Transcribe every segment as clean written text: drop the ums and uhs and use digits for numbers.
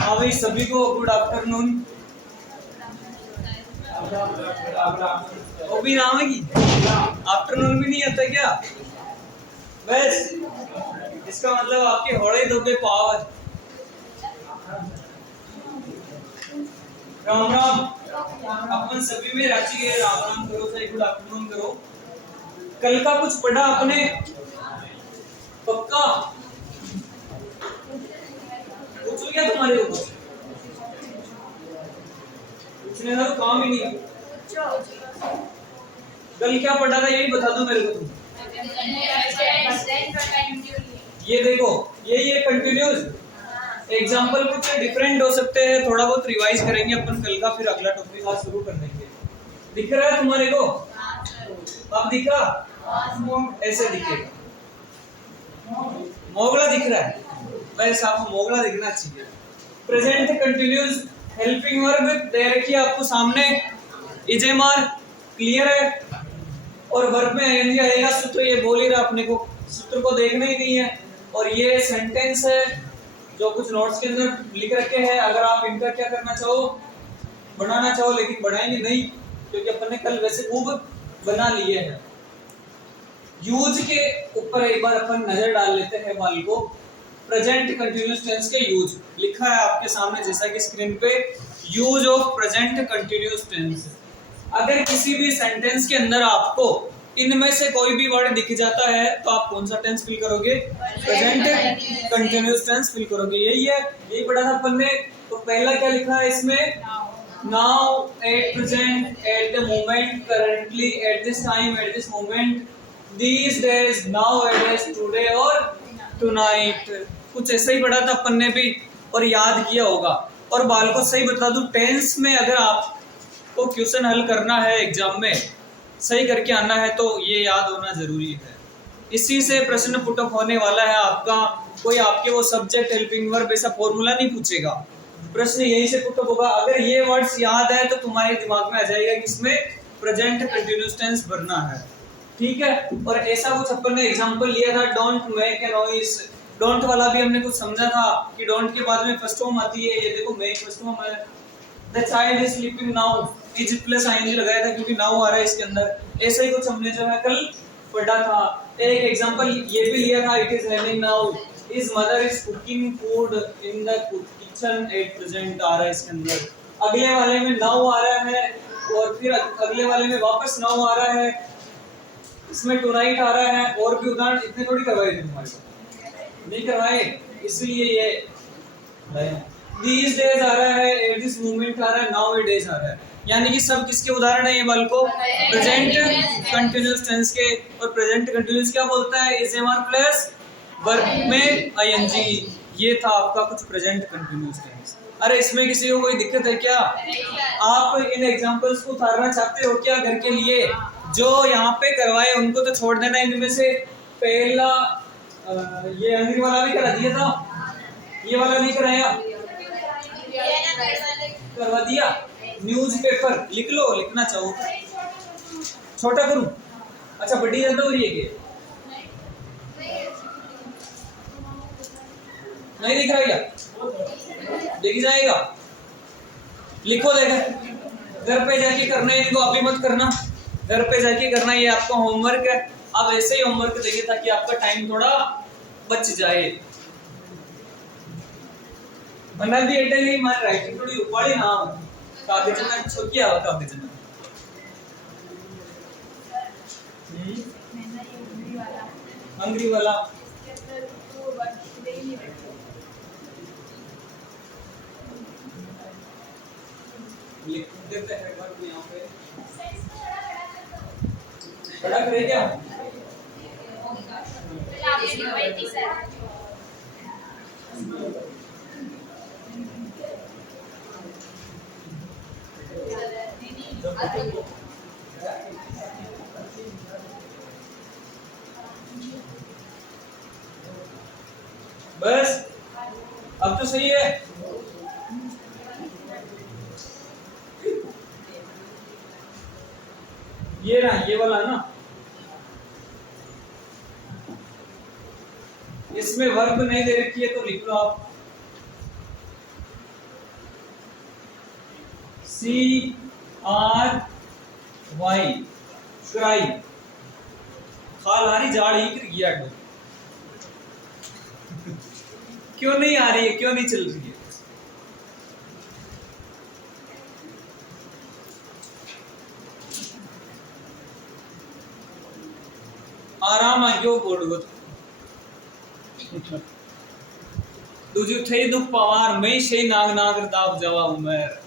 हाँ भाई, सभी को गुड आफ्टरनून। वो भी नाम है कि आफ्टरनून भी नहीं आता क्या? बस इसका मतलब आपके होड़े दोगे पावर। राम राम। अपन सभी में रांची के राम राम करो, सही गुड आफ्टरनून करो। कल का कुछ पढ़ा आपने? पक्का पूछ लिया तुम्हारे को? पूछने का तो काम ही नहीं है। कल क्या पढ़ा था यही बता दो मेरे को तुम। ये देखो, यही है कंटिन्यूस। एग्जाम्पल कुछ डिफरेंट हो सकते हैं, थोड़ा बहुत रिवाइज करेंगे अपन कल का, फिर अगला टॉपिक आज शुरू कर देंगे। दिख रहा है तुम्हारे को? अब दिख रहा? ऐसे दिखेगा। मोगला दिख रहा है? बस आपको मोगला दिखना चाहिए। प्रेजेंट कंटिन्यूस हेल्पिंग वर्ब दे रखी है आपको सामने। इजेमार क्लियर है? और वर्ब में आईएनजी आएगा। सूत्र ये बोल ही रहा, अपने को सूत्र को देखना ही नहीं है। और ये सेंटेंस है जो कुछ नोट्स के अंदर लिख रखे हैं। अगर आप इनका क्या करना चाहो, बनाना चाहो, लेकिन बनाएंगे नहीं क्योंकि अपन ने कल वैसे खूब बना लिए हैं। यूज के ऊपर एक बार अपन नजर डाल लेते हैं बाल को। प्रेजेंट कंटिन्यूअस टेंस के यूज लिखा है आपके सामने जैसा कि स्क्रीन पे, use of present continuous tense. अगर किसी भी सेंटेंस के अंदर आपको इनमें से कोई भी वर्ड दिख जाता है तो आप कौन सा टेंस फिल करोगे? प्रेजेंट कंटिन्यूअस टेंस फिल करोगे। यही है, यही पढ़ा था अपन ने। तो पहला क्या लिखा है इसमें? Now, at present, at the moment, currently, at this time, at this moment, these days, nowadays, today और tonight। कुछ ऐसा ही पढ़ा था अपन ने भी और याद किया होगा। और बाल को सही बता दूं, टेंस में अगर आपको क्वेश्चन हल करना है एग्जाम में, सही करके आना है तो ये याद होना जरूरी है। इसी से प्रश्न पुट अप होने वाला है आपका। कोई आपके वो सब्जेक्ट हेल्पिंग वर्ब ऐसा फॉर्मूला नहीं पूछेगा, प्रश्न यही से पुट अप होगा। अगर ये वर्ड्स याद है तो तुम्हारे दिमाग में आ जाएगा कि इसमें प्रेजेंट कंटिन्यूअस टेंस भरना है। ठीक है? और ऐसा कुछ अपन ने एग्जांपल लिया था, don't make a noise. Don't वाला भी हमने कुछ समझा था कि डोंट के बाद में फर्स्ट फॉर्म आती है। ये देखो, मेक फर्स्ट फॉर्म है। The child is sleeping now, is plus ING लगाया था क्योंकि नाउ आ रहा है इसके अंदर। ऐसा ही कुछ हमने जो है कल पढ़ा था। एक एग्जांपल ये भी लिया था, it is having now, his mother is cooking food in the kitchen at present आ रहा है इसके अंदर। अगले वाले में नाउ आ रहा है और फिर अगले वाले में वापस नाउ आ रहा है, इसमें टुनाइट आ रहा है। और भी उदाहरण इतने थोड़ी करवाए थे तुम्हारे को, नहीं करवाए, इसलिए ये these days आ रहा है, at this moment आ रहा है, nowadays आ रहा है। यानी कि सब किसके उदाहरण है ये बाल को? प्रेजेंट कंटिन्यूअस टेंस के। और प्रेजेंट कंटिन्यूअस क्या बोलता है? Is am are plus verb में आईएनजी। ये था आपका कुछ प्रेजेंट कंटिन्यूअस टेंस। अरे इसमें किसी को कोई दिक्कत है क्या? आप इन एग्जांपल्स को उतारना चाहते हो क्या घर के लिए? जो यहाँ पे करवाए उनको तो छोड़ देना। इनमें से पहला ये अंग्रेजी वाला भी करा दिया था, ये वाला नहीं कराया, करवा दिया। न्यूज़पेपर लिख लो, लिखना चाहो छोटा करूं? अच्छा, बड़ी ज्यादा हो रही है क्या? नहीं दिख रहा क्या? दिख जाएगा, लिखो। देखा, घर पे जाके करना है इनको, अभी मत करना, घर पे जाके करना, ये आपका होमवर्क है। आप ऐसे ही होमवर्क देखिए ताकि आपका टाइम थोड़ा बच जाए। बना भी एटे नहीं, मार राइटिंग थोड़ी उपाड़ी ना कागज में छोकिया हो, कागज में अंग्रेजी वाला लिख देते हैं वर्ब यहाँ पे। बड़ा करे क्या? बस अब तो सही है। ये ना, ये वाला ना, इसमें वर्ब नहीं दे रखी है तो लिख लो आप। CRY cry. खाल जाड़ ही कर गया क्यों नहीं आ रही है, क्यों नहीं चल रही है? आराम आयो बोल तुझे थे दुख पवार मैं शे नाग नागर दाब जवा उमर।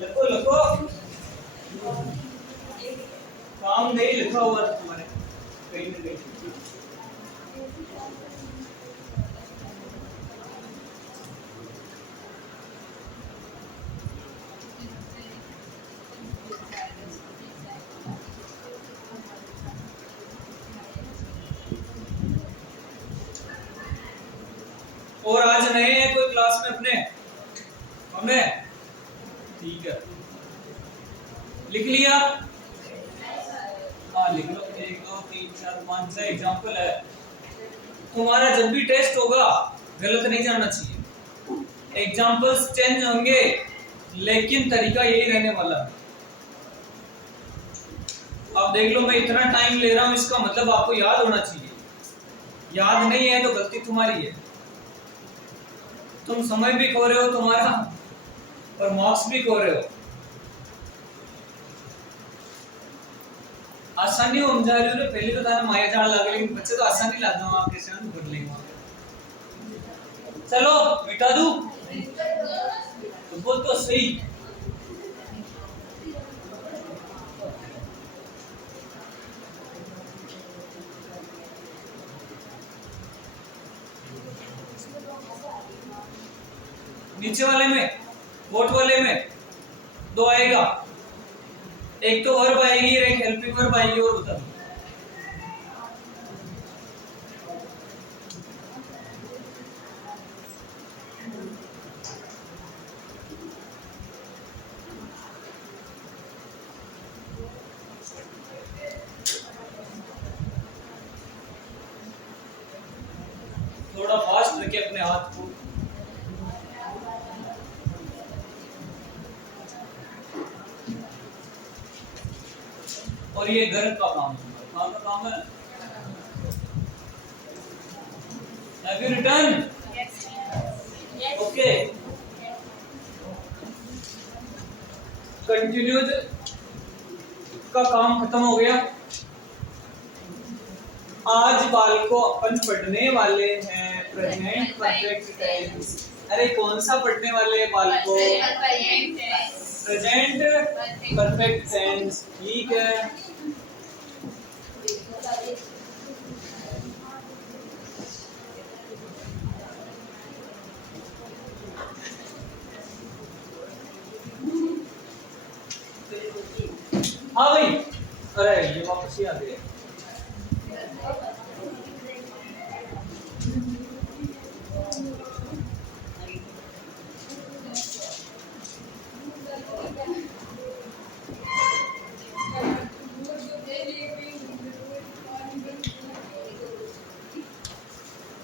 लिखो लिखो काम नहीं लिखा हुआ तुम्हारे कहीं ना कहीं। और आज नए हैं कोई क्लास में अपने? हमें ठीक है, लिख लिया? हाँ लिख लो। 1 2 3 4 5 6 एग्जाम्पल है। तुम्हारा जब भी टेस्ट होगा गलत नहीं जाना चाहिए। एग्जाम्पल्स चेंज होंगे लेकिन तरीका यही रहने वाला है। अब देख लो मैं इतना टाइम ले रहा हूं, इसका मतलब आपको याद होना चाहिए। याद नहीं है तो गलती तुम्हारी है। तुम समय भी खो रहे हो तुम्हारा और मार्क्स भी खो रहे हो। आसानी हो जा रही हो पहले तो तारा माया जाल लग, लेकिन बच्चे तो आसानी लाते हो आपके साथ कर लेंगे। चलो मिटा दूं तो बोल तो सही। नीचे वाले में वोट वाले में 2 आएगा, एक तो वर्ब आएगी और एक हेल्पिंग वर्ब आएगी। और बता थोड़ा फास्ट रखे अपने हाथ को। और ये घर का काम है। Have you written? Okay. Continues का काम खत्म हो गया। आज बाल को अपन पढ़ने वाले हैं प्रेजेंट परफेक्ट टेंस। अरे कौन सा पढ़ने वाले हैं बाल को? Present perfect tense. ठीक है, हाँ भाई। अरे ये वापस ही आ गए।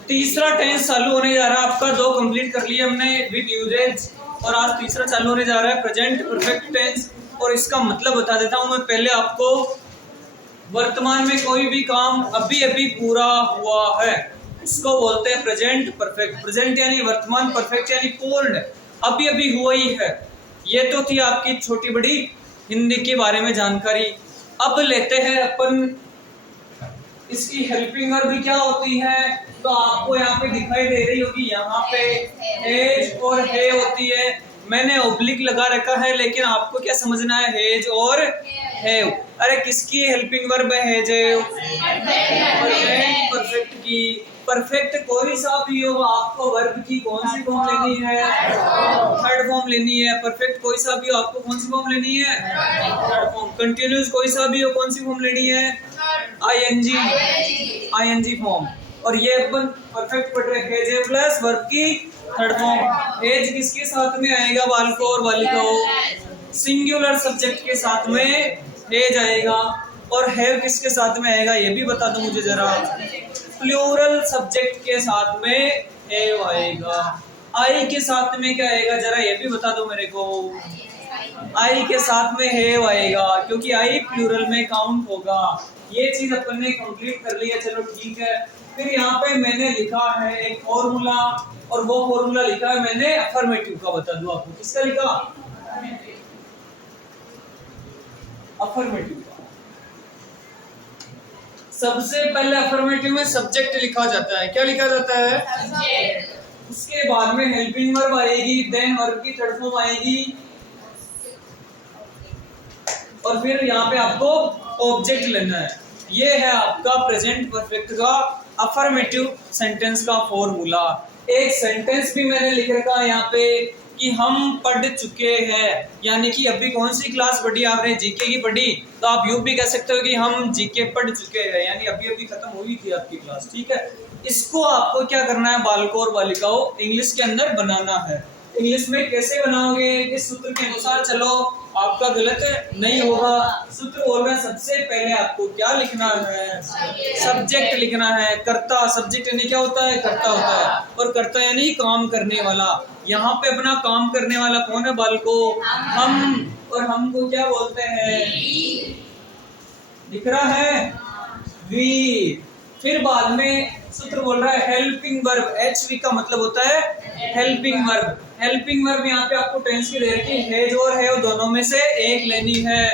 तीसरा टेंस चालू होने जा रहा है आपका। 2 कंप्लीट कर लिए हमने विद यूजेज और आज तीसरा चालू होने जा रहा है प्रेजेंट परफेक्ट टेंस। और इसका मतलब बता देता हूं मैं पहले आपको। वर्तमान में कोई भी काम अभी अभी पूरा हुआ है इसको बोलते हैं प्रेजेंट परफेक्ट। प्रेजेंट यानी वर्तमान, परफेक्ट यानी पूर्ण, अभी अभी हुआ ही है। ये तो थी आपकी छोटी बड़ी हिंदी के बारे में जानकारी। अब लेते हैं अपन इसकी हेल्पिंग वर्ब क्या होती है। तो आपको यहाँ पे दिखाई दे रही होगी, यहाँ पे हेज और हे होती है। मैंने ओब्लिक लगा रखा है लेकिन आपको क्या समझना है, हेज और हैव। अरे किसकी हेल्पिंग वर्ब है हेज परफेक्ट की। परफेक्ट कोई सा भी हो आपको वर्ब की कौन सी फॉर्म लेनी है? थर्ड फॉर्म लेनी है। परफेक्ट कोई सा भी हो आपको कौन सी फॉर्म लेनी है? Third form. कंटिन्यूअस कोई सा भी हो कौन सी फॉर्म लेनी है? ING form. और ये अपन परफेक्ट पढ़ रहे हैं हेज प्लस वर्ब की थर्ड फॉर्म। हेज किसके साथ में आएगा? बालको और बालिका हो। सिंगुलर सब्जेक्ट के साथ में हेज आएगा। और हैव किसके साथ में आएगा ये भी बता दो मुझे जरा। प्लूरल सब्जेक्ट के साथ में हैव आएगा। आई के साथ में क्या आएगा जरा ये भी बता दो मेरे को। आई के साथ में हैव आएगा क्योंकि आई प्लूरल में काउंट होगा। ये चीज अपन ने कंप्लीट कर लिया, चलो ठीक है। फिर यहाँ पे मैंने लिखा है एक फॉर्मूला, और वो फॉर्मूला लिखा है मैंने अफर्मेटिव का। बता दूं आपको किसका लिखा? अफर्मेटिव का। सबसे पहले अफर्मेटिव में सब्जेक्ट लिखा जाता है। क्या लिखा जाता है? सब्जेक्ट। उसके बाद में हेल्पिंग वर्ब आएगी, देन वर्ब की थर्ड फॉर्म आएगी, और फिर यहाँ पे आपको ऑब्जेक्ट लेना है। ये है आपका प्रेजेंट परफेक्ट का अफर्मेटिव सेंटेंस का फॉर्मूला। एक सेंटेंस भी मैंने लिख रखा है यहाँ पे कि हम पढ़ चुके हैं, यानी कि अभी कौन सी क्लास पढ़ी आपने? जीके की पढ़ी, तो आप यूं भी कह सकते हो कि हम जीके पढ़ चुके हैं, यानी अभी अभी खत्म हुई थी आपकी क्लास, ठीक है। इसको आपको क्या करना है बालकों और बालिकाओं, इंग्लिश के अंदर बनाना है। इंग्लिश में कैसे बनाओगे? इस सूत्र के अनुसार चलो, आपका गलत नहीं होगा। सूत्र बोल रहे हैं सबसे पहले आपको क्या लिखना है? सब्जेक्ट लिखना है। कर्ता, सब्जेक्ट यानी क्या होता है? कर्ता होता है, और कर्ता यानी काम करने वाला। यहाँ पे अपना काम करने वाला कौन है बालको? हम। और हमको क्या बोलते हैं? दिख रहा है? वी। फिर बाद में सूत्र बोल रहा है हेल्पिंग वर्ब। HV का मतलब होता है हेल्पिंग वर्ब। हेल्पिंग वर्ब यहाँ पे आपको टेंस की दे रखी है, जो और है दोनों में से एक लेनी है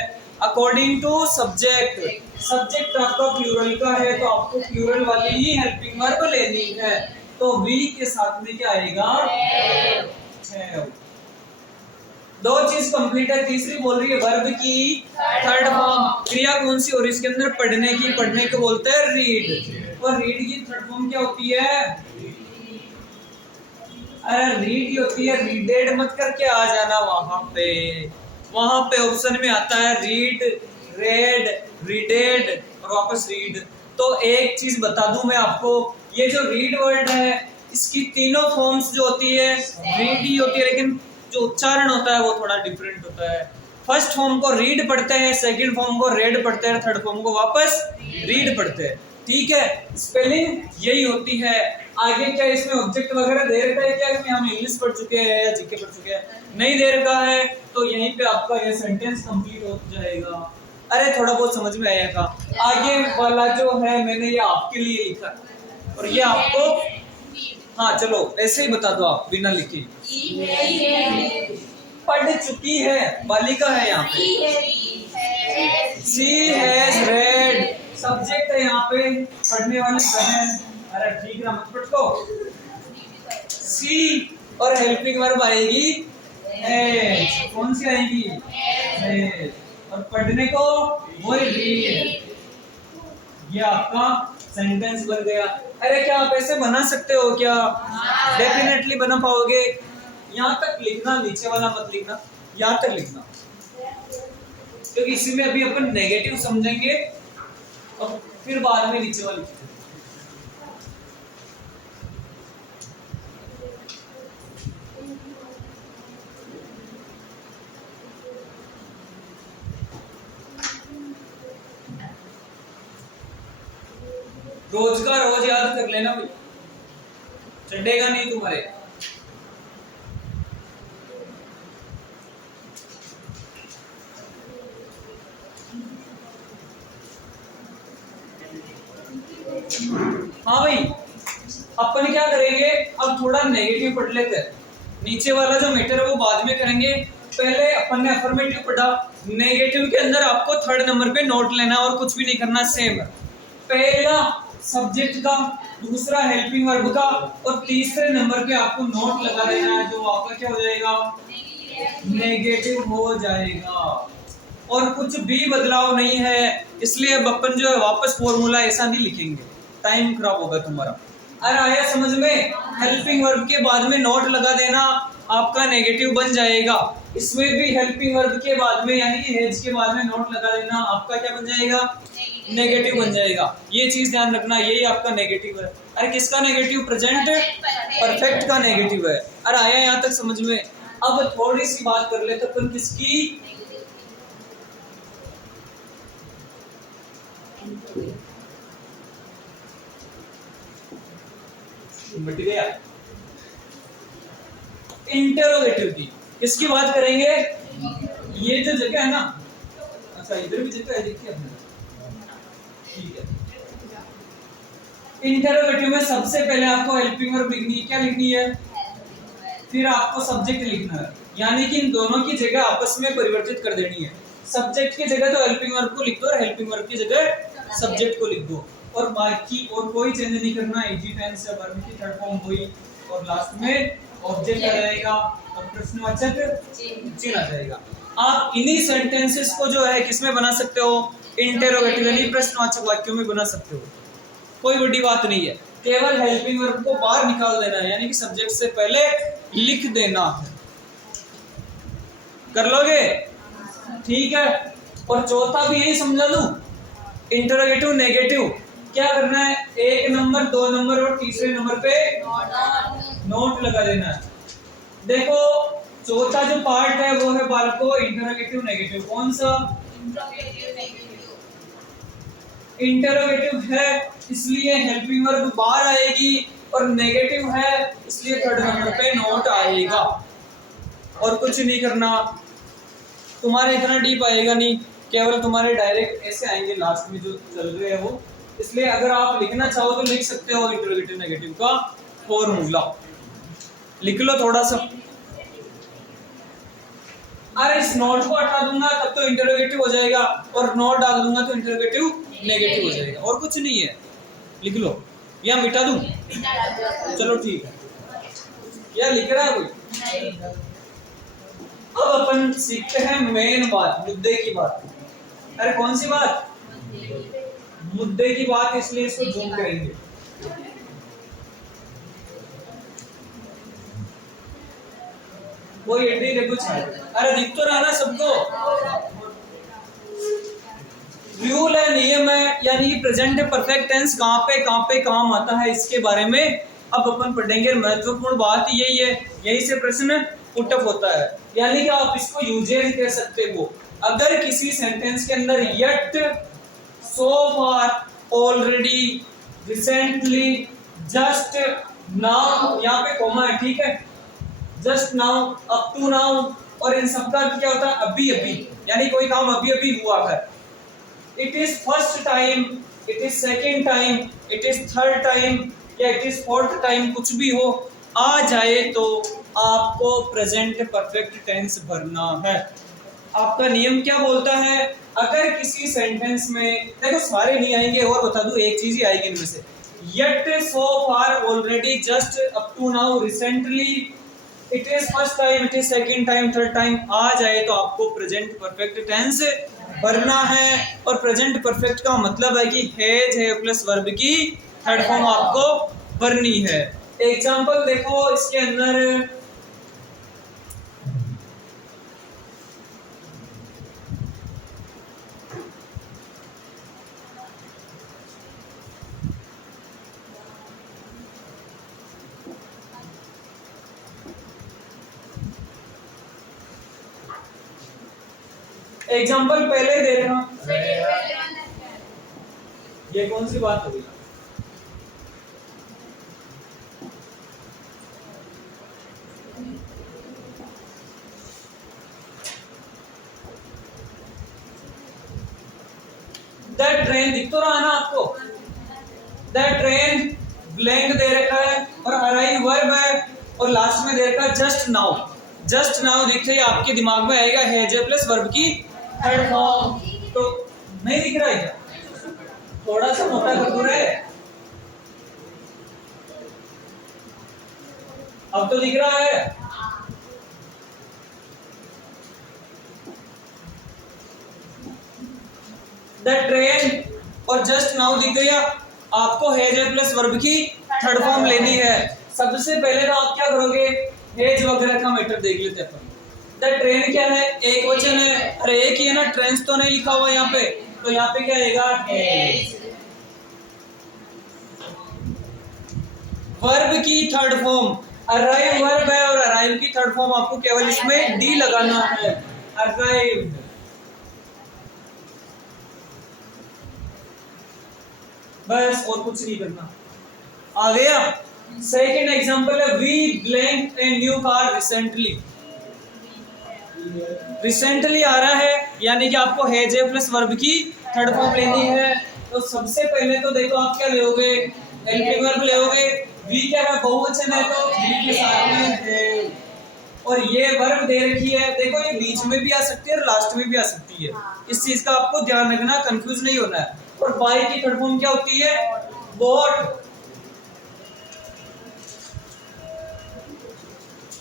अकॉर्डिंग टू सब्जेक्ट। सब्जेक्ट आपका प्लूरल का है तो आपको प्लूरल वाली ही हेल्पिंग वर्ब लेनी है। तो वी के साथ में क्या आएगा? हैव। दो चीज कंप्लीट है। तीसरी बोल रही है वर्ब की थर्ड फॉर्म। क्रिया कौन सी? और इसके अंदर पढ़ने की। पढ़ने को बोलते हैं रीड, और रीड की थर्ड फॉर्म क्या होती है? अरे रीड ही होती है, रीडेड मत करके आ जाना वहां पे। वहां पे ऑप्शन में आता है रीड, रेड, रीडेड और वापस रीड। तो एक चीज बता दूं मैं आपको, ये जो रीड वर्ड है इसकी तीनों फॉर्म्स जो होती है रीड ही होती है, लेकिन जो उच्चारण होता है वो थोड़ा डिफरेंट होता है। फर्स्ट फॉर्म को रीड पढ़ते हैं, सेकंड फॉर्म को रेड पढ़ते हैं, थर्ड फॉर्म को वापस रीड पढ़ते हैं, ठीक है। स्पेलिंग यही होती है। आगे क्या इसमें ऑब्जेक्ट वगैरह दे रखा है क्या कि हम इंग्लिश पढ़ चुके हैं या जीके पढ़ चुके हैं? नहीं दे रखा है, तो यहीं पे आपका ये सेंटेंस कंप्लीट हो जाएगा। अरे थोड़ा बहुत समझ में आया था। आगे वाला जो है मैंने ये आपके लिए लिखा और ये आपको, हाँ चलो ऐसे ही बता दो आप बिना लिखे। पढ़ चुकी है, बालिका है यहाँ पे। शी हैज रेड, सब्जेक्ट है यहाँ पे पढ़ने वाली बहन। अरे ठीक है मत पढ़ो। सी और हेल्पिंग वर्ब आएगी हैज। कौन सी आएगी? हैज। और पढ़ने को वो रीड। ये आपका सेंटेंस बन गया। अरे क्या आप ऐसे बना सकते हो क्या? डेफिनेटली बना पाओगे। यहाँ तक लिखना, नीचे वाला मत लिखना, यहाँ तक लिखना, क्योंकि इसी में अभी अपन नेगेटिव समझेंगे और फिर बाद में नीचे वाली। रोज का रोज याद कर लेना भाई, चढ़ेगा नहीं तुम्हारे। हाँ भाई, अपन क्या करेंगे अब थोड़ा नेगेटिव पढ़ लेते हैं। नीचे वाला जो मैटर है वो बाद में करेंगे। पहले अपन ने अफर्मेटिव पढ़ा। नेगेटिव के अंदर आपको थर्ड नंबर पे नोट लेना और कुछ भी नहीं करना। सेम पहला सब्जेक्ट का, दूसरा हेल्पिंग वर्ब का, और तीसरे नंबर पे आपको नोट लगा देना है, जो आपका क्या हो जाएगा? नेगेटिव हो जाएगा। और कुछ भी बदलाव नहीं है, इसलिए अब अपन जो है वापस फॉर्मूला ऐसा नहीं लिखेंगे, टाइम खराब होगा तुम्हारा। अरे आया समझ में? हेल्पिंग वर्ब के बाद में नोट लगा देना, आपका नेगेटिव बन जाएगा। इसमें भी हेल्पिंग वर्ब के बाद में यानी कि हैज के बाद में नोट लगा देना, आपका क्या बन जाएगा? नेगेटिव बन जाएगा। ये चीज ध्यान रखना, यही आपका नेगेटिव है। अरे किसका नेगेटिव? प्रेजेंट परफेक्ट का नेगेटिव है। अरे आया यहाँ तक समझ में? अब थोड़ी सी बात कर लेते अपन किसकी? मिट गया। इंटरोगेटिव की किसकी बात करेंगे? ये जो जगह है ना, अच्छा इधर भी जगह है, देखिए अपने, ठीक है। इंटरोगेटिव में सबसे पहले आपको हेल्पिंग वर्ब लिखनी है। क्या लिखनी है? फिर आपको सब्जेक्ट लिखना है, यानी कि इन दोनों की जगह आपस में परिवर्तित कर देनी है। सब्जेक्ट की जगह तो हेल्पिंग वर्ब को लिख दो और हेल्पिंग वर्ब की जगह सब्जेक्ट को लिख दो, और बाकी और कोई चेंज नहीं करना। इजी टेंस या वर्ब की थर्ड फॉर्म हुई, और लास्ट में ऑब्जेक्ट आ जाएगा और प्रश्नवाचक चिन्ह आ जाएगा। आप इन्हीं सेंटेंसेस को जो है किसमें बना सकते हो? इंटरोगेटिव यानी प्रश्नवाचक वाक्यों में बना सकते हो। कोई बड़ी बात नहीं है, केवल हेल्पिंग वर्ब को बाहर निकाल देना है, यानी कि सब्जेक्ट से पहले लिख देना है। कर लोगे? ठीक है। और चौथा भी यही समझा दूं, इंटरोगेटिव नेगेटिव क्या करना है? 1 नंबर 2 नंबर और तीसरे नंबर पे नोट लगा देना है। देखो चौथा जो पार्ट है वो है बालको इंटरोगेटिव नेगेटिव। कौन सा? इंटरोगेटिव है इसलिए हेल्पिंग वर्ब बाहर आएगी, और नेगेटिव है इसलिए थर्ड नंबर पे नोट आएगा। और कुछ नहीं करना, तुम्हारे इतना डीप आएगा नहीं, केवल तुम्हारे डायरेक्ट ऐसे आएंगे लास्ट में जो चल रहे हैं वो। इसलिए अगर आप लिखना चाहो तो लिख सकते हो इंटरोगेटिव नेगेटिव का फॉर्मूला। लिख लो थोड़ा सा। अरे इस नोट को हटा दूंगा तब तो इंटरोगेटिव हो जाएगा, और नोट डाल दूंगा तो इंटरोगेटिव नेगेटिव हो जाएगा, और कुछ नहीं है। लिख लो या मिटा दूं? चलो ठीक है। या लिख रहा है कोई? अब अपन सीखते हैं मेन बात, मुद्दे की बात। अरे कौन सी बात? मुद्दे की बात, इसलिए इसको जूम करेंगे। वो एडी देखो छाए, अरे दिख तो रहा ना सबको। रूल है, नियम है, यानी प्रेजेंट परफेक्ट टेंस कहां पे काम आता है, इसके बारे में अब अपन पढ़ेंगे। महत्वपूर्ण बात यही है, यही से प्रश्न पुटअप होता है, यानी कि आप इसको यूजेज कह सकते हो। अगर किसी सेंटेंस के अंदर yet, so far, already, recently, just now, यहाँ पे कोमा है, ठीक है, just now, up to now, और इन सब का क्या होता है? अभी अभी, यानी कोई काम अभी अभी हुआ है। It is first time, it is second time, it is third time, या इट इज फोर्थ टाइम, कुछ भी हो आ जाए तो आपको प्रेजेंट परफेक्ट टेंस भरना है। आपका नियम क्या बोलता है? अगर किसी सेंटेंस में, देखो सारे नहीं आएंगे, और बता दूं एक चीज ही आएगी इनमें से, yet, so far, already, just, up to now, recently, it is first time, it is second time, third time आ जाए तो आपको प्रेजेंट परफेक्ट टेंस भरना है। और प्रेजेंट परफेक्ट का मतलब है कि हैज है प्लस वर्ब की थर्ड फॉर्म आपको भरनी है। एग्जांपल देखो इसके अंदर, एग्जांपल पहले दे रहा हूं। ये कौन सी बात होगी? दैट ट्रेन दिख तो रहा है ना आपको? दैट ट्रेन ब्लैंक दे रखा है, और अराइव वर्ब है, और लास्ट में दे रखा है जस्ट नाउ। जस्ट नाउ दिखते ही आपके दिमाग में आएगा हैज प्लस वर्ब की थर्ड फॉर्म। तो नहीं दिख रहा है क्या? थोड़ा सा मोटा कर दो रे, अब तो दिख रहा है। द ट्रेन और जस्ट नाउ दिख गया, आपको हैज प्लस वर्ब की थर्ड फॉर्म लेनी है। सबसे पहले तो आप क्या करोगे? हैज वगैरह का मैटर देख लेते हैं अपन। द ट्रेन क्या है? एक वचन है, अरे एक ही है ना, ट्रेन्स तो नहीं लिखा हुआ यहाँ पे, तो यहाँ पे क्या आएगा? हैज। वर्ब की थर्ड फॉर्म अराइव वर्ब है, और अराइव की थर्ड फॉर्म आपको केवल इसमें डी लगाना है, अराइव्ड। बस और कुछ नहीं करना। आ गया। सेकेंड एग्जांपल है we blank a new car recently. Recently आ रहा है यानी कि आपको हैज ए प्लस वर्ब की थर्ड फॉर्म लेनी है। तो सबसे पहले तो देखो आप क्या लोगे, हेल्पिंग वर्ब लोगे। वी क्या है, बहुवचन है तो वी के साथ में है। और ये वर्ब दे रखी है, देखो ये बीच में भी आ सकती है और लास्ट में भी आ सकती है। इस चीज का आपको ध्यान रखना, कंफ्यूज नहीं होना है। और बाय की थर्ड फॉर्म क्या होती है, बॉट।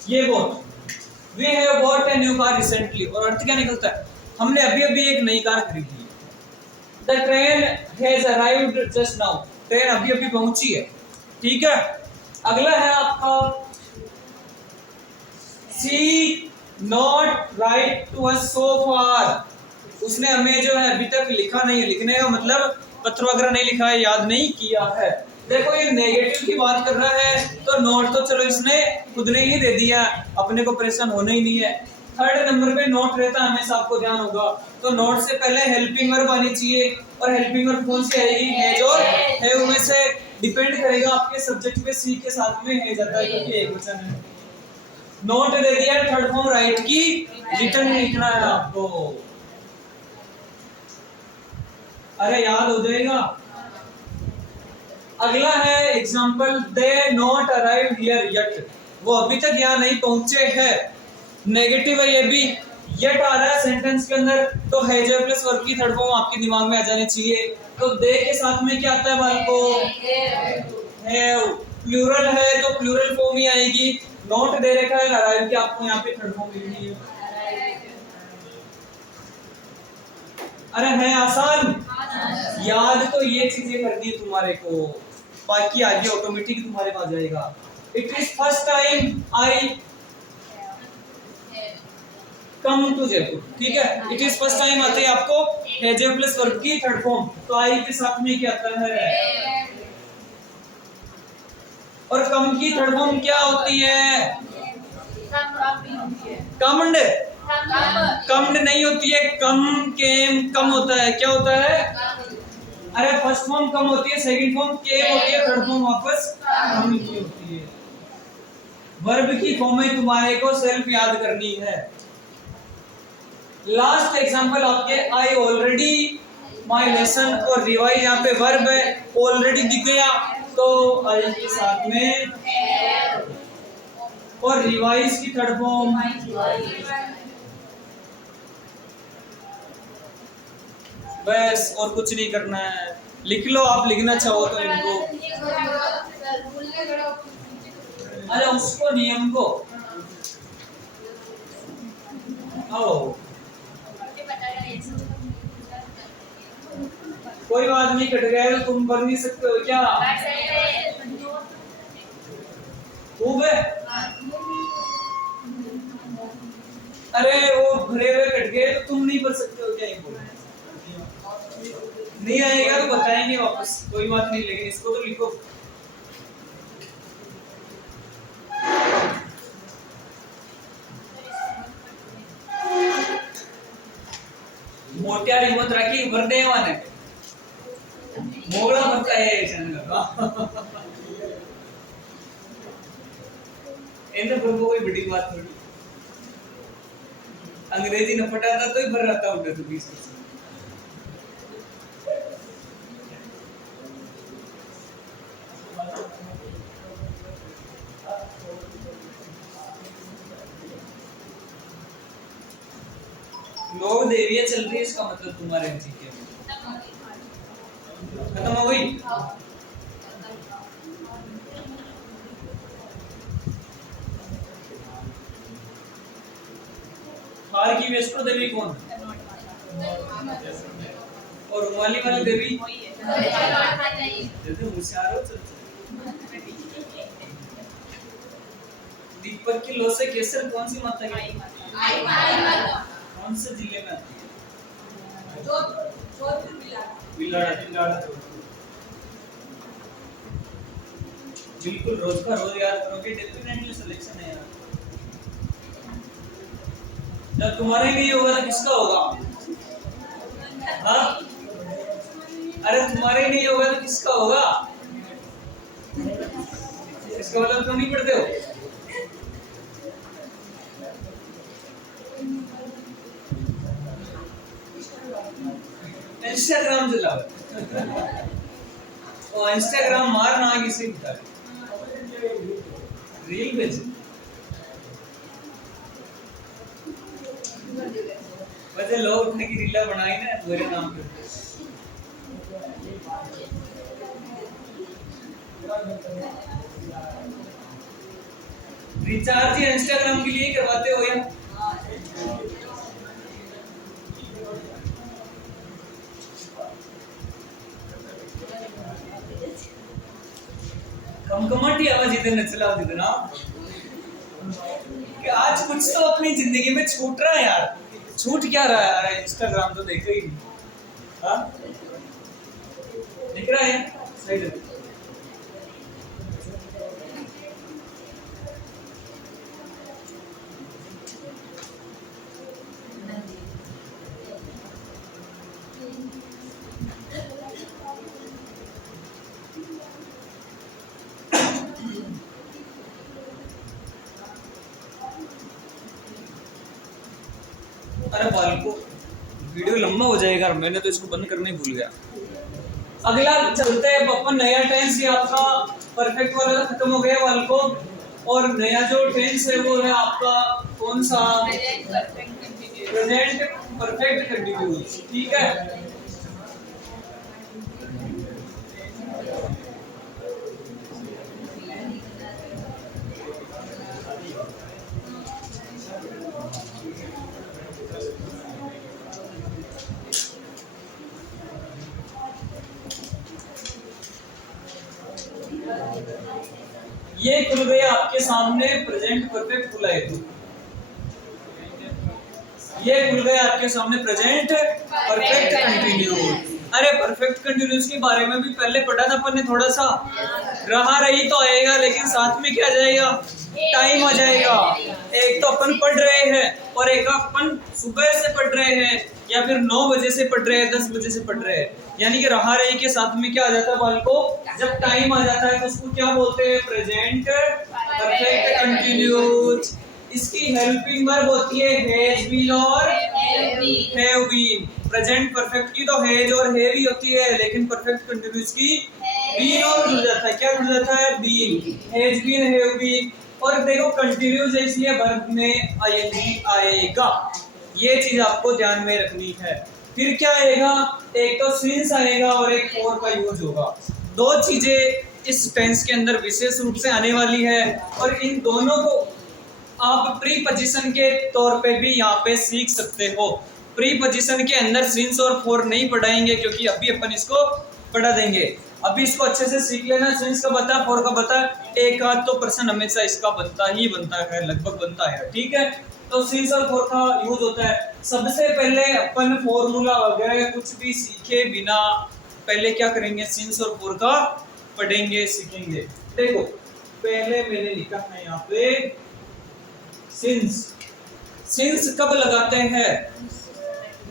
ये bought, we have bought a new car recently. और अर्थ क्या निकलता है, हमने अभी अभी एक नई कार खरीदी है। The train has arrived just now, train अभी अभी पहुंची है। ठीक है। अगला है आपका सी नॉट राइट टू अस सो फार। उसने हमें जो है अभी तक लिखा नहीं है। लिखने का मतलब पत्र वगैरह नहीं लिखा है, याद नहीं किया है। देखो ये नेगेटिव की बात कर रहा है तो नोट तो चलो इसने खुद ने ही दे दिया, अपने को परेशान होना ही नहीं है। थर्ड नंबर पे नोट रहता हमेशा, आपको ध्यान होगा। तो नोट से पहले हेल्पिंग वर्ब आनी चाहिए। और हेल्पिंग वर्ब कौन सी आएगी, हैज और हैव में से। डिपेंड करेगा आपके सब्जेक्ट पे, सी के साथ में है जाता है क्योंकि एक वचन है। नोट दे दिया थर्ड फॉर्म राइट की, रिटर्न लिखना है आपको। अरे याद हो जाएगा। अगला है example, they not arrive here yet. वो अभी तक यहाँ नहीं पहुंचे हैं। नेगेटिव है ये भी, येट आ रहा है सेंटेंस के अंदर तो हैज प्लस वर्ब की थर्ड फॉर्म आपके दिमाग में आ जानी चाहिए। तो दे के साथ में क्या आता है बाल को, हैव। प्लूरल है तो प्लूरल फॉर्म ही आएगी। नोट दे रखा है अराइव की, आपको यहाँ पे थर्ड फॉर्म लिखनी है। अरे है आसान, याद तो ये चीजें करनी है तुम्हारे को, बाकी आगे ऑटोमेटिक तुम्हारे पास जाएगा। It is first time I come to Jaipur. ठीक है। इट इज फर्स्ट टाइम आते हैं आपको हैज प्लस वर्ब की थर्ड फॉर्म, तो आई के साथ में क्या आता है। और कम की थर्ड फॉर्म क्या होती है, कमड। कमड नहीं होती है, कम केम कम होता है। क्या होता है, अरे फर्स्ट फॉर्म कम होती है, सेकंड फॉर्म केम होती है, थर्ड फॉर्म वापस कम की होती है। वर्ब की फॉर्में तुम्हारे को सिर्फ याद करनी है। लास्ट एग्जांपल आपके, आई ऑलरेडी माय लेसन। और रिवाइज यहाँ पे वर्ब है, ऑलरेडी दिख गया तो आई के साथ में, और रिवाइज की थर्ड फॉर्म बस, और कुछ नहीं करना है। लिख लो आप, लिखना चाहो तो इनको। अरे उसको नियम को आओ, कोई बात नहीं, कट गया तो तुम कर नहीं सकते हो क्या, खूब है। अरे वो भरे हुए कट गए तो तुम नहीं कर सकते हो क्या इनको, नहीं आएगा तो बताएंगे वापस, कोई बात नहीं। लेकिन इसको तो लिखो। मोटिया हिम्मत रखी भरने वाले मोगला बनता है इन्हें प्रभु कोई बड़ी बात थोड़ी। अंग्रेजी न फटाता तो ही भर रहता उनका तो 20%। लोग देवियां चल रही है, इसका मतलब तुम्हारे ठीक है खत्म हो गई। हार की वेस्टो देवी कौन, और रुमाली वाली देवी होशियार हो। दीपक की लो से केसर कौन सी माता की, कौन से जिले में आती है, बिलाड़ा। बिल्कुल रोज का रोज याद करोगे, डेफिनेटली सिलेक्शन है यार। जब तुम्हारे लिए होगा तो किसका होगा, हाँ? अरे तुम्हारा ही नहीं होगा तो किसका होगा? इसका मतलब तुम नहीं पढ़ते हो। इंस्टाग्राम चलाओ और इंस्टाग्राम मारना किसी का रील बेच वैसे लोग उठने की रीला बनाई ना मेरे नाम पे। रिचार्ज ही इंस्टाग्राम के लिए करवाते हो या? कमकमाटी आवाज इधर चलाओ जितना कि आज कुछ तो अपनी जिंदगी में छूट रहा है यार। छूट क्या रहा है यार? इंस्टाग्राम तो देखो ही नहीं। हाँ दिख रहा है सही है। अरे बालको वीडियो लंबा हो जाएगा, मैंने तो इसको बंद करना ही भूल गया। अगला चलते हैं अपन। नया टेंस ये आपका परफेक्ट वाला खत्म हो गया बालको, और नया जो टेंस है वो है आपका कौन सा? Present perfect continuous. ठीक है, ये खुल गया आपके सामने प्रेजेंट परफेक्ट खुला है। तो ये खुल गया आपके सामने प्रेजेंट परफेक्ट कंटिन्यूअस। अरे परफेक्ट कंटिन्यूअस के बारे में भी पहले पढ़ा था अपन ने थोड़ा सा। रहा रही तो आएगा, लेकिन साथ में क्या जाएगा? टाइम आ जाएगा। एक तो अपन पढ़ रहे हैं और एक अपन सुबह से पढ़ रहे हैं, या फिर 9 बजे से पढ़ रहे हैं, 10 बजे से पढ़ रहे हैं। यानी कि रहा रही के साथ में क्या आ जाता है बालको? जब टाइम आ जाता है तो उसको क्या बोलते हैं? Present perfect continuous. इसकी हेल्पिंग वर्ब होती है हैज बीन और हैव बीन। प्रेजेंट परफेक्ट की तो हैज और हैव ही होती है, लेकिन परफेक्ट कंटिन्यूअस की बीन और जुड़ जाता है। क्या जुड़ जाता है? Been. Has been, have been. और देखो कंटिन्यूअस है इसलिए वर्ब में आईएनजी आएगा। ये चीज आपको ध्यान में रखनी है। फिर क्या आएगा? एक तो सिंस आएगा और एक फॉर का यूज होगा। दो चीजें इस टेंस के अंदर विशेष रूप से आने वाली है, और इन दोनों को आप प्री पोजीशन के तौर पे भी यहाँ पे सीख सकते हो। प्री पोजीशन के अंदर सिंस और फॉर नहीं पढ़ाएंगे, क्योंकि अभी अपन इसको पढ़ा देंगे। अभी इसको अच्छे से सीख लेना। सिंस का बता, फॉर का बता, एक आध तो प्रश्न हमेशा इसका बनता ही बनता है, लगभग बनता है। ठीक है, तो सिंस और फॉर का यूज होता है। सबसे पहले अपन फॉर्मूला वगैरह कुछ भी सीखे बिना पहले क्या करेंगे? सिंस और फॉर का पढ़ेंगे, सीखेंगे। देखो पहले मैंने लिखा है यहाँ पे सिंस। सिंस कब लगाते हैं?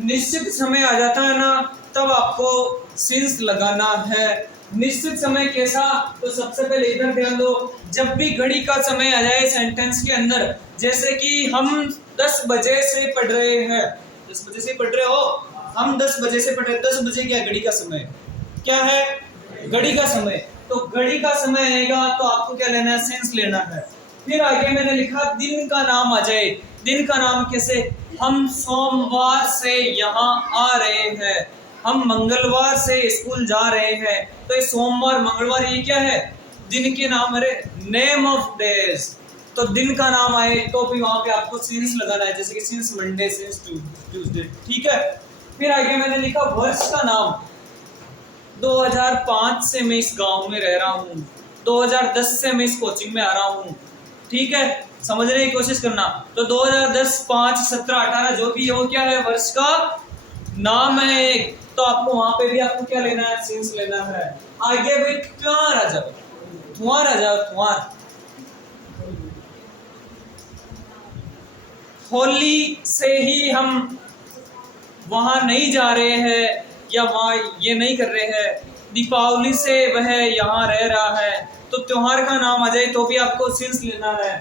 निश्चित समय आ जाता है ना, तब आपको सिंस लगाना है। निश्चित समय कैसा? तो सबसे पहले इधर ध्यान दो। जब भी घड़ी का समय आ जाए सेंटेंस के अंदर, जैसे कि हम 10 बजे से पढ़ रहे हैं, 10 बजे से पढ़ रहे हो, हम 10 बजे से पढ़ रहे हैं। 10 बजे क्या घड़ी का समय? क्या है? घड़ी का समय। तो घड़ी का समय आएगा तो आपको क्या लेना है? सेंस लेना है। फिर आगे मैंने लिखा दिन का नाम आ जाए। दिन का नाम कैसे? हम सोमवार से यहाँ आ रहे हैं, हम मंगलवार से स्कूल जा रहे हैं। तो ये सोमवार मंगलवार ये क्या है? दिन के नाम। अरे नेम ऑफ डेज। तो दिन का नाम आए तो भी वहां पे आपको सिंस लगाना है, जैसे कि सिंस मंडे, सिंस ट्यूसडे। ठीक है, फिर आगे मैंने लिखा वर्ष का नाम। 2005 से मैं इस गांव में रह रहा हूँ, 2010 से मैं इस कोचिंग में आ रहा हूँ। ठीक है, समझने की कोशिश करना। तो 2010, 5, 17, 18 जो भी है वो क्या है? वर्ष का नाम है एक। तो आपको वहां पे भी आपको क्या लेना है? सिंस लेना है। आगे भाई त्योहार आ जाओ, त्योहार आ जाओ, त्योहार। होली से ही हम वहां नहीं जा रहे हैं, या वहां ये नहीं कर रहे हैं, दीपावली से वह यहाँ रह रहा है, तो त्योहार का नाम आ जाए तो भी आपको सिंस लेना है।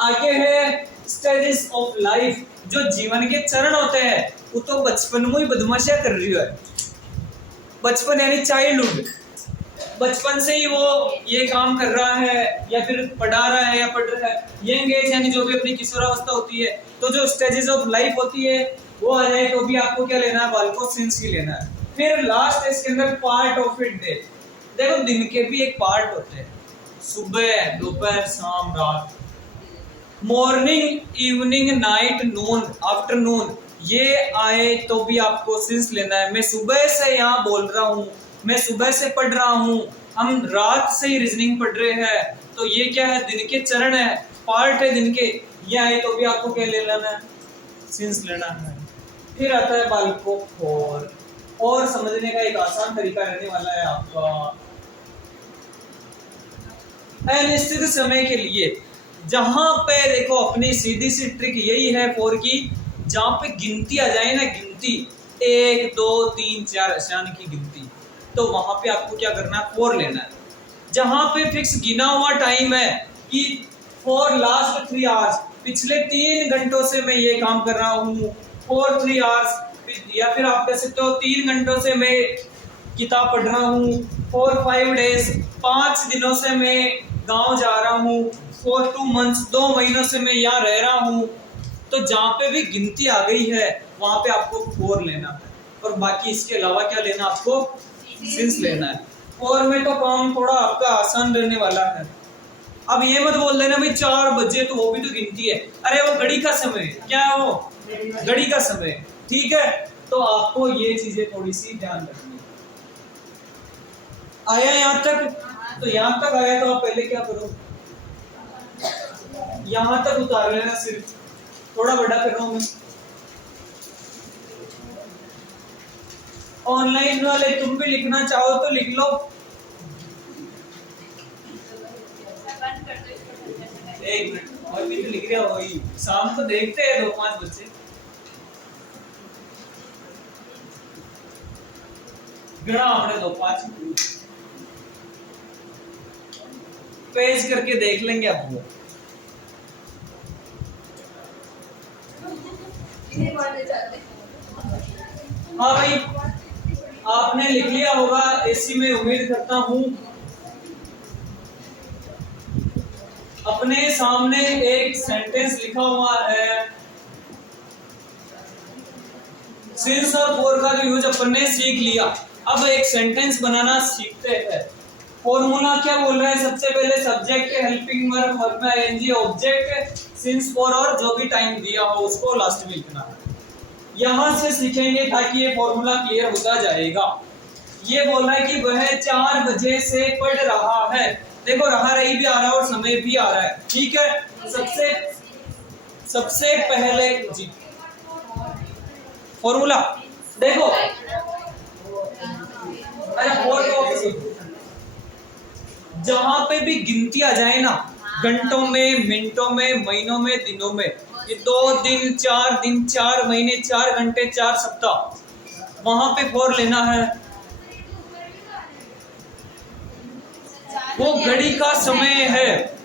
आगे है स्टेजेस ऑफ लाइफ, जो जीवन के चरण होते हैं। वो तो बचपन में ही बदमाशियां कर रही है, बचपन यानी चाइल्डहुड, बचपन से ही वो ये काम कर रहा है या फिर पढ़ा रहा है या पढ़ रहा है। यंग एज यानी जो भी अपनी किशोरावस्था होती है, तो जो स्टेजेस ऑफ लाइफ होती है वो आ जाए तो भी आपको क्या लेना है, बालको सिंस ही लेना है। फिर लास्ट है इसके अंदर पार्ट ऑफ इट डे। देखो दिन के भी एक पार्ट होते हैं, सुबह, दोपहर, शाम, रात, मॉर्निंग, इवनिंग, नाइट, नून, आफ्टरनून, ये आए तो भी आपको सिंस लेना है। मैं सुबह से यहाँ बोल रहा हूँ, मैं सुबह से पढ़ रहा हूँ, हम रात से ही रीजनिंग पढ़ रहे हैं, तो ये क्या है, दिन के चरण है, पार्ट है दिन के, ये आए तो भी आपको क्या ले लेना है, सिंस लेना है। फिर आता है बालको फॉर, और समझने का एक आसान तरीका रहने वाला है आपका। अनिश्चित समय के लिए, जहां पे देखो अपनी सीधी सी ट्रिक यही है फॉर की, जहां पे गिनती आ जाए ना, गिनती 1 2 3 4 अशान की गिनती, तो वहां पे आपको क्या करना है, फॉर लेना है। जहां पे फिक्स गिना हुआ टाइम है कि फॉर लास्ट 3 आवर्स, पिछले 3 घंटों से मैं ये काम कर रहा हूँ, फॉर 3 आवर्स, या फिर आप कह सकते हो 3 घंटों से मैं किताब पढ़ रहा हूँ, फॉर 5 डेज, 5 दिनों से मैं गांव जा रहा हूँ, फॉर 2 मंथ्स, 2 महीनों से मैं यहाँ रह रहा हूँ। तो जहाँ पे भी गिनती आ गई है वहां पे आपको फॉर लेना है, और बाकी इसके अलावा क्या लेना, आपको सिंस लेना है। फॉर में तो काम थोड़ा आपका आसान रहने वाला है। अब ये मत बोल देना भाई 4 बजे, तो वो भी तो गिनती है, अरे वो घड़ी का समय, क्या है वो, घड़ी का समय, ठीक है। तो आपको ये चीजें थोड़ी सी ध्यान रखनी। आया यहाँ तक? तो यहाँ तक आया तो आप पहले क्या करो, यहाँ तक उतार लेना, सिर्फ थोड़ा बड़ा कर रहा हूं मैं। ऑनलाइन वाले तुम भी लिखना चाहो तो लिख लो। एक मिनट और भी तो लिख रहा हो, वही शाम को देखते हैं 2-5 बच्चे गणा हमने 2-5 पेज करके देख लेंगे अब वो। हाँ भाई, आपने लिख लिया होगा ऐसी मैं उम्मीद करता हूं। अपने सामने एक सेंटेंस लिखा हुआ है, सिंस और फॉर का यूज अपन ने सीख लिया। अब एक सेंटेंस बनाना सीखते हैं। फॉर्मूला क्या बोल रहा है, सबसे पहले सब्जेक्ट, हेल्पिंग वर्ब, वर्ब में आईएनजी, ऑब्जेक्ट, सिंस फॉर, और जो भी टाइम दिया हो उसको लास्ट में लिखना है। यहां से सीखेंगे ताकि ये फॉर्मूला क्लियर होता जाएगा। ये बोल रहा है कि वह 4 बजे से पढ़ रहा है, देखो रहा रही भी आ रहा है और समय भी आ रहा है, ठीक है। सबसे पहले जी फॉर्मूला देखो, अरे जहां पे भी गिनती आ जाए ना, घंटों में, मिनटों में, महीनों में, दिनों में, ये 2 दिन, 4 दिन, 4 महीने, 4 घंटे, 4 सप्ताह, वहां पे फॉर लेना है। वो घड़ी का समय है,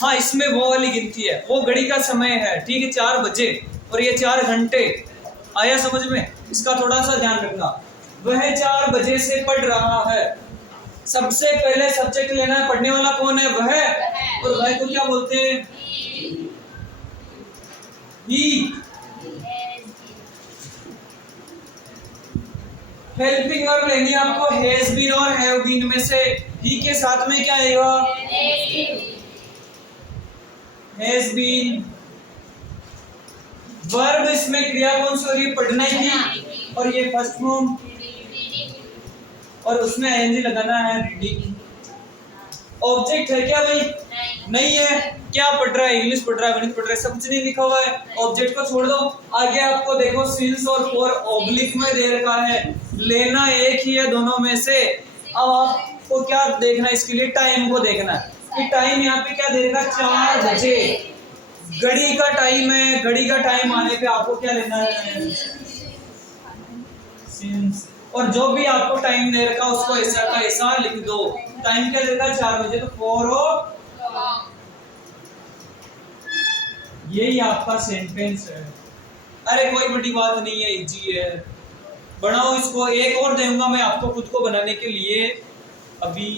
हाँ इसमें वो वाली गिनती है, वो घड़ी का समय है, ठीक है, 4 बजे और ये 4 घंटे। आया समझ में? इसका थोड़ा सा ध्यान रखना। वह 4 बजे से पढ़ रहा है, सबसे पहले सब्जेक्ट लेना है, पढ़ने वाला कौन है, वह, और वह को क्या बोलते हैं, ही। हेल्पिंग वर्ब लेनी आपको हैज बीन और हैव बीन में से, ही के साथ में क्या आएगा, हैज बीन। वर्ब इसमें क्रिया कौन सी हो रही है, पढ़ना ही, और ये फर्स्ट फॉर्म, और उसमें आईएनजी लगाना है, रीडिंग। ऑब्जेक्ट है क्या भाई, नहीं है, क्या पढ़ रहा है, इंग्लिश पढ़ रहा है, गणित पढ़ रहा है, सब कुछ नहीं लिखा हुआ है, ऑब्जेक्ट को छोड़ दो। आगे आपको देखो सिंस और फॉर ऑब्लिक में दे रखा है, लेना एक ही है दोनों में से। अब आपको क्या देखना है, इसके लिए टाइम को देखना है कि टाइम यहाँ पे क्या दे रखा, 4 बजे, घड़ी का टाइम है, घड़ी का टाइम आने पे आपको क्या लेना है, सिंस, और जो भी आपको टाइम दे रखा उसको ऐसा का ऐसा लिख दो। टाइम क्या दे रखा 4 बजे, तो 4 यही आपका सेंटेंस है। अरे कोई बड़ी बात नहीं है, इजी है, बनाओ इसको। एक और दूंगा मैं आपको खुद को बनाने के लिए अभी।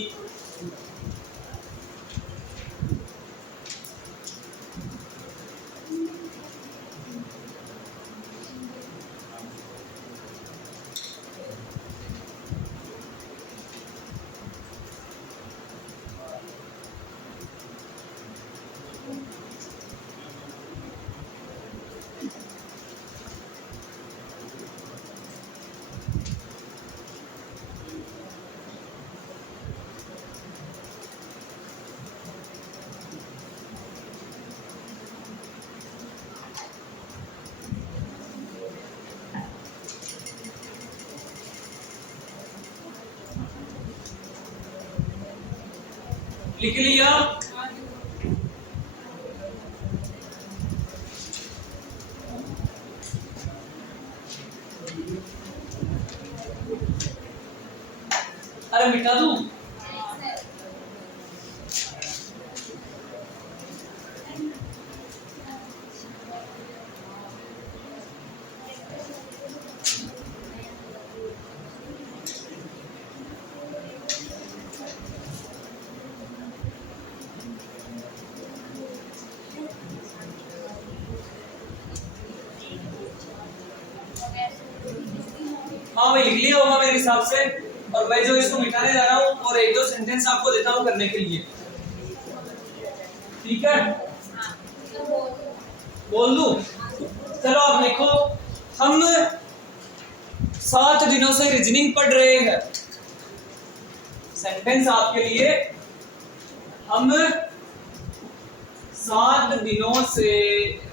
लिख लिया? अरे मिटा दूं? हाँ भाई लिख लिया होगा मेरे हिसाब से। और मैं जो इसको मिटाने जा रहा हूँ और एक दो सेंटेंस आपको देता हूँ करने के लिए, ठीक है? बोल दूं? चलो आप लिखो। हम 7 दिनों से रीजनिंग पढ़ रहे हैं। सेंटेंस आपके लिए, हम 7 दिनों से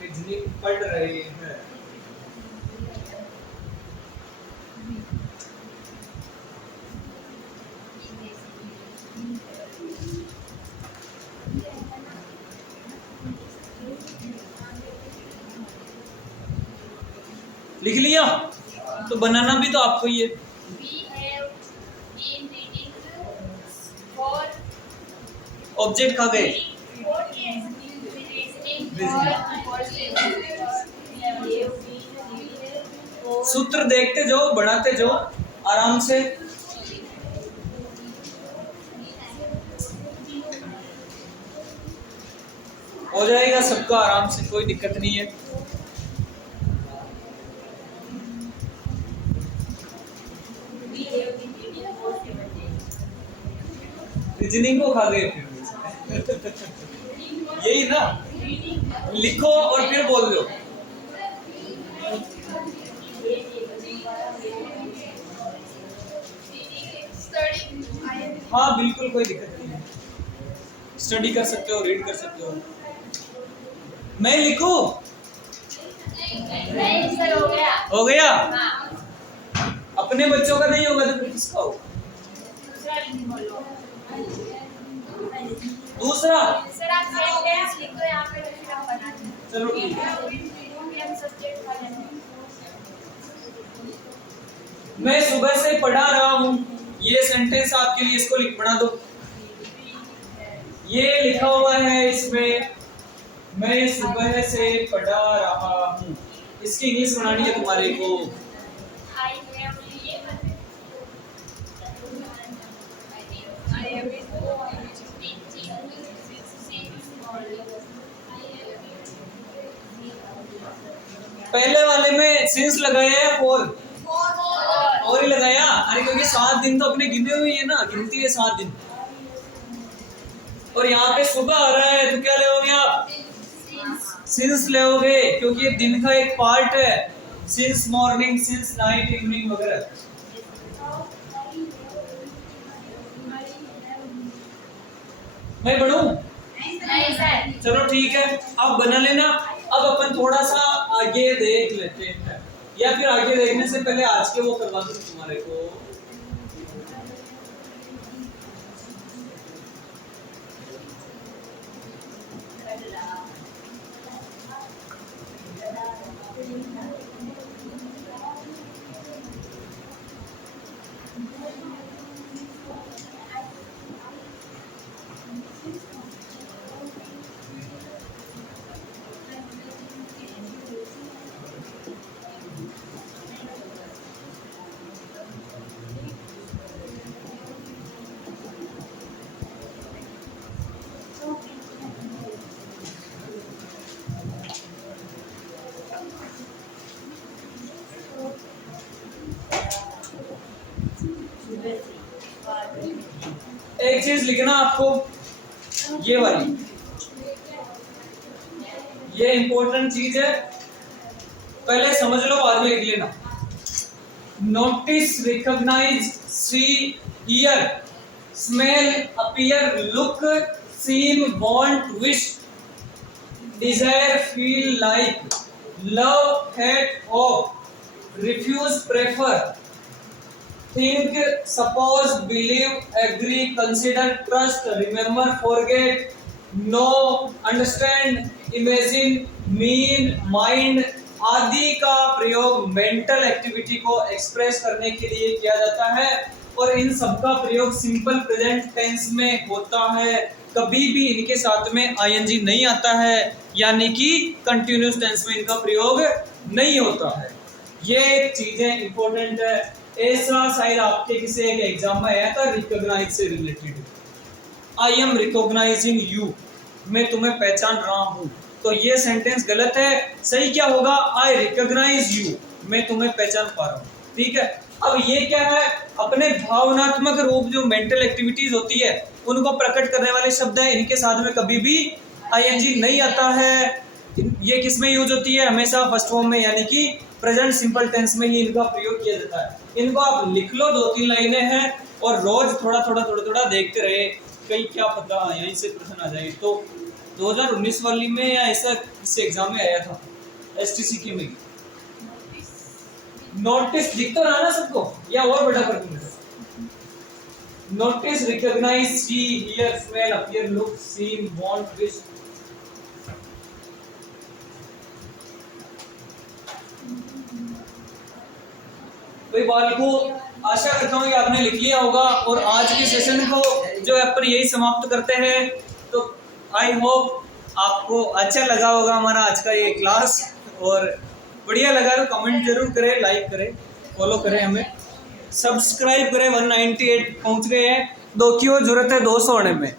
रीजनिंग पढ़ रहे हैं। लिख लिया? तो बनाना भी तो आपको ही है। ऑब्जेक्ट कहाँ गए? सूत्र देखते जाओ, बढ़ाते जाओ आराम से। हो जाएगा सबका आराम से, कोई दिक्कत नहीं है। रीजनिंग को खा गए फिर यही ना? लिखो और फिर बोल दो। हाँ बिल्कुल, कोई दिक्कत नहीं है, स्टडी कर सकते हो, रीड कर सकते हो। मैं लिखूं? नहीं सर, हो गया। हो गया? हाँ। अपने बच्चों का नहीं होगा तो फिर किसका होगा? दूसरा? सर आप सेंटेंस लिख दो यहाँ पे, फिर हम बना देंगे। चलो ठीक है। हम सब्जेक्ट वाले हैं। मैं सुबह से पढ़ा रहा हूँ, ये सेंटेंस आपके लिए, इसको लिख बना दो। ये लिखा हुआ है इसमें, मैं सुबह से पढ़ा रहा हूँ। इसकी इंग्लिश बनानी है तुम्हारे को। पहले वाले में सिंस लगाया है और ही लगाया। अरे क्योंकि 7 दिन तो अपने गिने हुए है ना, गिनती है 7 दिन। और यहाँ पे सुबह आ रहा है तो क्या लेओगे आप? सिंस लेओगे, क्योंकि ये दिन का एक पार्ट है। Since morning, since night, evening वगैरह। मैं बढ़ूं? नहीं सर। चलो ठीक है, आप बना लेना। अब अपन थोड़ा सा आगे देख लेते हैं, या फिर आगे देखने से पहले आज के वो करवा दूं तुम्हारे को। एक चीज लिखना आपको, ये वाली, ये इंपॉर्टेंट चीज है, पहले समझ लो बाद में लिख लेना। Notice, recognise, see, hear, smell, appear, look, seen, want, wish, desire, feel, like, love, hate, hope, refuse, prefer, think, suppose, believe, agree, consider, trust, remember, forget, know, understand, imagine, mean, mind आदि का प्रयोग mental activity को express करने के लिए किया जाता है, और इन सब का प्रयोग सिंपल प्रेजेंट टेंस में होता है। कभी भी इनके साथ में आईएनजी नहीं आता है, यानी कि कंटिन्यूअस टेंस में इनका प्रयोग नहीं होता है। ये चीजें इंपॉर्टेंट है। ऐसा शायद आपके किसी एक एग्जाम में आया था रिकॉग्नाइज से related, I am recognising you, मैं तुम्हें पहचान रहा हूं। तो ये सेंटेंस गलत है, सही क्या होगा, आई रिकॉग्नाइज यू, मैं तुम्हें पहचान पा रहा हूं। ठीक है, अब ये क्या है, अपने भावनात्मक रूप जो मेंटल एक्टिविटीज होती है उनको प्रकट करने वाले शब्द है, इनके साथ में कभी भी आईएनजी नहीं आता है। ये किस में यूज होती है, हमेशा फर्स्ट फॉर्म में, यानी कि प्रेजेंट सिंपल टेंस में ही इनका प्रयोग किया जाता है। इनको आप लिख लो, 2-3 लाइनें हैं, और रोज थोड़ा थोड़ा देखते रहे, कहीं क्या पता यहीं से प्रश्न आ जाए। तो 2019 वाली में या ऐसा किसी एग्जाम में आया था एसटीसी की में, नोटिस दिख तो रहा ना सबको, या और बड़ा कर दूंगा। Notice, recognise, see, hear, smell, appear, look, seen, want, wish. भाई बाल को आशा करता हूँ कि आपने लिख लिया होगा, और आज के सेशन को जो है पर यही समाप्त करते हैं। तो आई होप आपको अच्छा लगा होगा हमारा आज का ये क्लास, और बढ़िया लगा तो कमेंट जरूर करें, लाइक करें, फॉलो करें, हमें सब्सक्राइब करें। 198 पहुंच गए हैं, 2 की और जरूरत है 200 होने में।